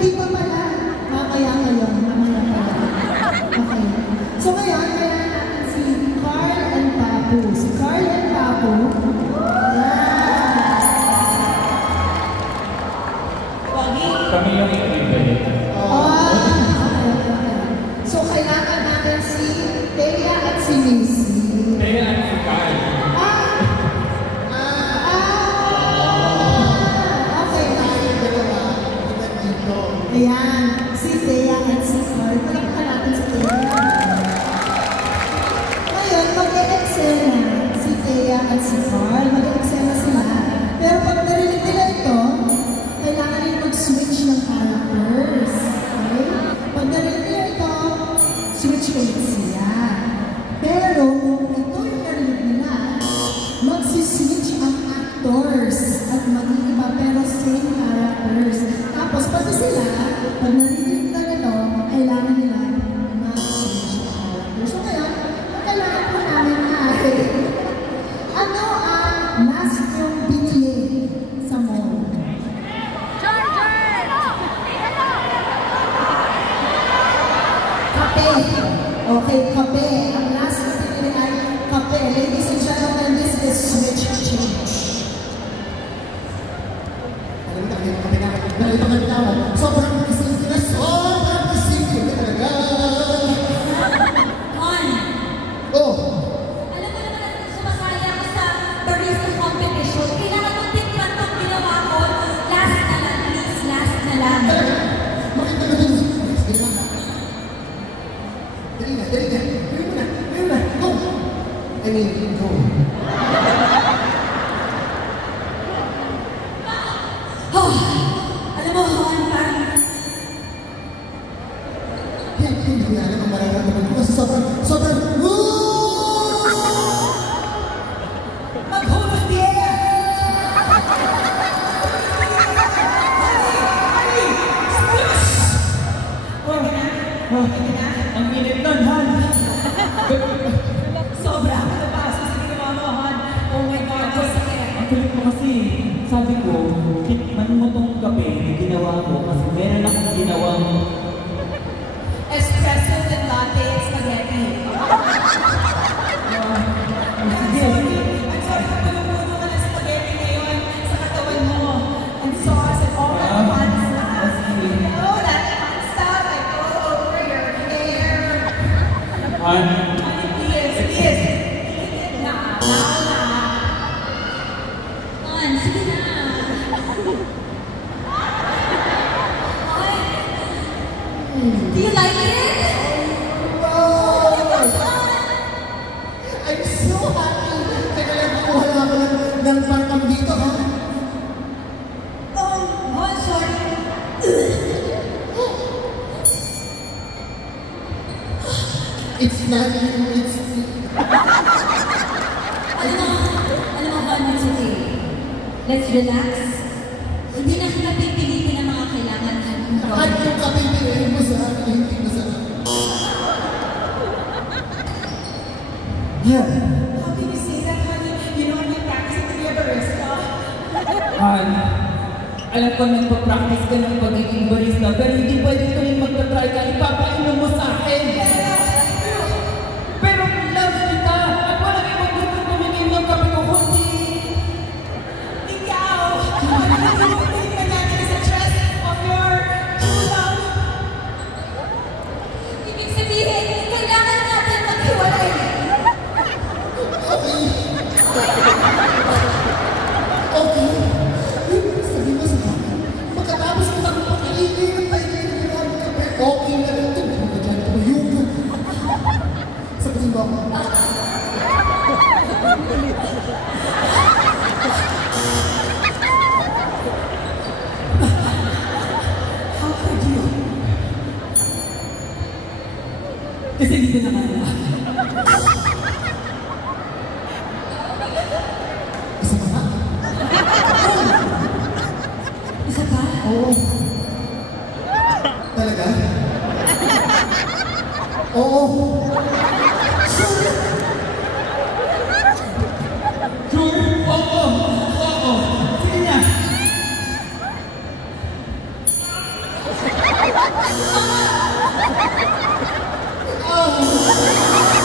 Hindi pa pala. Mamaya ngayon. Mamaya pala. Okay. So ngayon, kaya natin si Carl and Papu. Si Carl and Papu. Kami yung ibigay. So kailangan natin si Thea at si Missy. Thea at si Carl. Ayan, si Thea at si Carl. Palakpan natin si Thea. Ngayon, mag-e-eksena si Thea at si Carl. Mag-e-eksena sila. Pero pag narinig nila ito, kailangan nila mag-switch ng characters. Okay? Pag narinig nila ito, switch ulit sila. Pero kung ito yung narinig nila, magsiswitch ang actors at mag-iiba pero same characters. Tapos pati sila, pag narinig na ito, kailangan nila mag-switch ang characters. So ngayon, ang kailangan po namin ay ano ang mask yung binili sa mall? Kape. Okay, kape. Ang last na pinili ay kape. Ladies and gentlemen, this is switch change. Sobrang isip na sobrang isip na talaga. On. Oh. Alam mo naman na sumasali ako sa barista competition. Kailangan ko tikman itong ginawa ko. Last na lang, please. Last na lang. Makita mo din. Dali na. Dali na. Go. I mean, go. Oh, alam mo, Han, parang... Hindi ko alam ang mararamdaman ko kasi sobrang... Mag-hulog the air! Ang init nun, Han. Sobra. Nabasa sa ginawa mo, Han. Oh my God, sakit. Ang kulit mo kasi, sabi ko, tikman mo tong kape na ginawa ko kasi meron akong ginawang Espresso and latte and spaghetti. I'm sorry kung nalupuno ka ng spaghetti ngayon sa katawan mo. And sauce and all that fun stuff. Oh, that fun stuff I go over your hair. Han. Please. Na. Han, sige na. Do you like it? I'm so happy! Teka lang, kukuha na ako ng pantang dito, ha? Oh, sorry. It's not you, it's me. Alam mo ba, Nancy? Let's relax. Hindi na sila pipilitin ang mga kailangan natin. At yung kape pinili mo sa akin, hindi masarap. Yeah. How can you say that, honey? You know, I'm not practicing to be a barista. Han, alam ko nagpa-practice ka ng pagiging barista pero hindi pwede tuloy magta-try ka. Ipapainom mo sa akin. Pero love kita. At wala kayo gusto tumigil ng kape ko kundi. Ikaw! Ano yung nangyari sa stress of your true love? Ibig sabihin, kailangan natin maghiwalay. Okay. Sabi mo sa akin, pagkatapos ko magpakainin ng paigilin ng kape, okay na rin ito. Huwag ka dyan, tumayong ka. Sabihin mo ako. How could you? Kasi hindi na kaya. Isa pa ba? Isa pa? Oo. Talaga? Oo. Sure. Sure? Oo. Sige na. Oh.